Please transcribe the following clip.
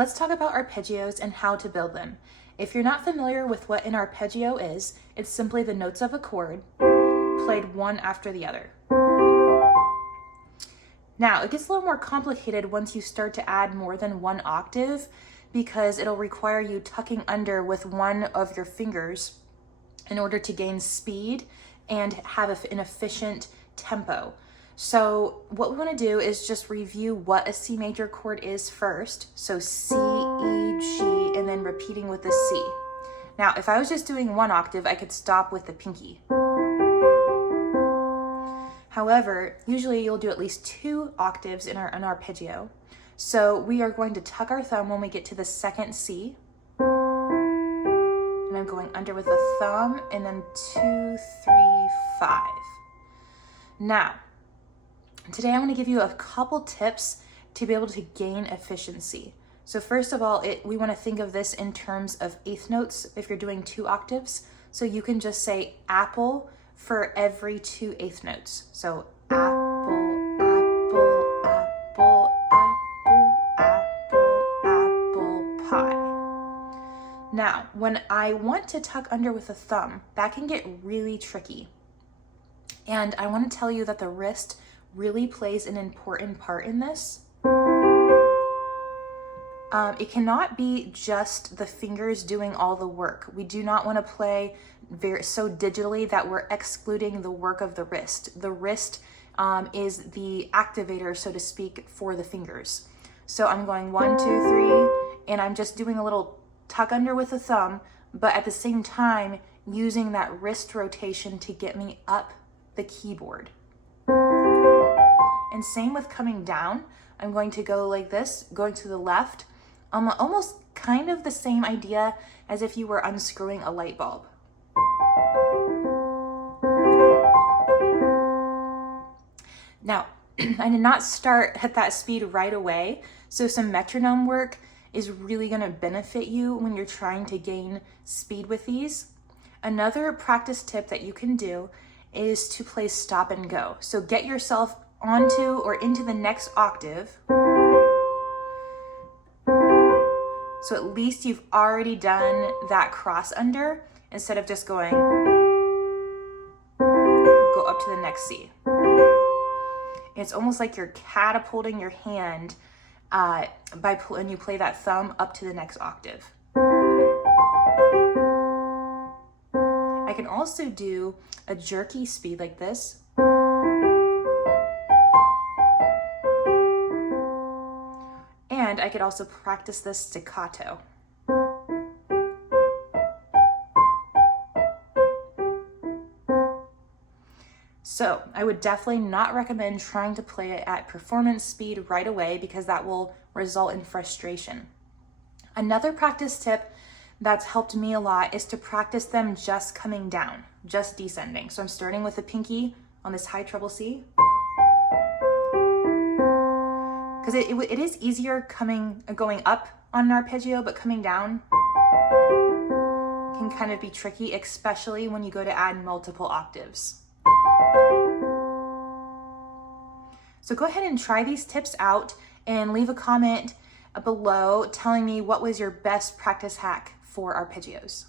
let's talk about arpeggios and how to build them. If you're not familiar with what an arpeggio is, it's simply the notes of a chord played one after the other. Now, it gets a little more complicated once you start to add more than one octave, because it'll require you tucking under with one of your fingers in order to gain speed and have an efficient tempo. So what we want to do is just review what a C major chord is first. So C, E, G, and then repeating with the C. Now, if I was just doing one octave, I could stop with the pinky. However, usually you'll do at least 2 octaves in an arpeggio. So we are going to tuck our thumb when we get to the second C. And I'm going under with the thumb, and then 2, 3, 5. Now, today I'm going to give you a couple tips to be able to gain efficiency. So first of all, we want to think of this in terms of eighth notes if you're doing 2 octaves. So you can just say apple for every 2 eighth notes. So apple, apple, apple, apple, apple, apple, pie. Now, when I want to tuck under with a thumb, that can get really tricky. And I want to tell you that the wrist really plays an important part in this. It cannot be just the fingers doing all the work. We do not want to play so digitally that we're excluding the work of the wrist. The wrist is the activator, so to speak, for the fingers. So I'm going 1, 2, 3, and I'm just doing a little tuck under with the thumb, but at the same time using that wrist rotation to get me up the keyboard. And same with coming down. I'm going to go like this, going to the left. Almost kind of the same idea as if you were unscrewing a light bulb. Now, I did not start at that speed right away, so some metronome work is really going to benefit you when you're trying to gain speed with these. Another practice tip that you can do is to play stop and go. So get yourself onto or into the next octave. So at least you've already done that cross under instead of just going, go up to the next C. It's almost like you're catapulting your hand when you play that thumb up to the next octave. I can also do a jerky speed like this. And I could also practice this staccato. So I would definitely not recommend trying to play it at performance speed right away, because that will result in frustration. Another practice tip that's helped me a lot is to practice them just coming down, just descending. So I'm starting with the pinky on this high treble C. Because it is easier going up on an arpeggio, but coming down can kind of be tricky, especially when you go to add multiple octaves. So go ahead and try these tips out and leave a comment below telling me what was your best practice hack for arpeggios.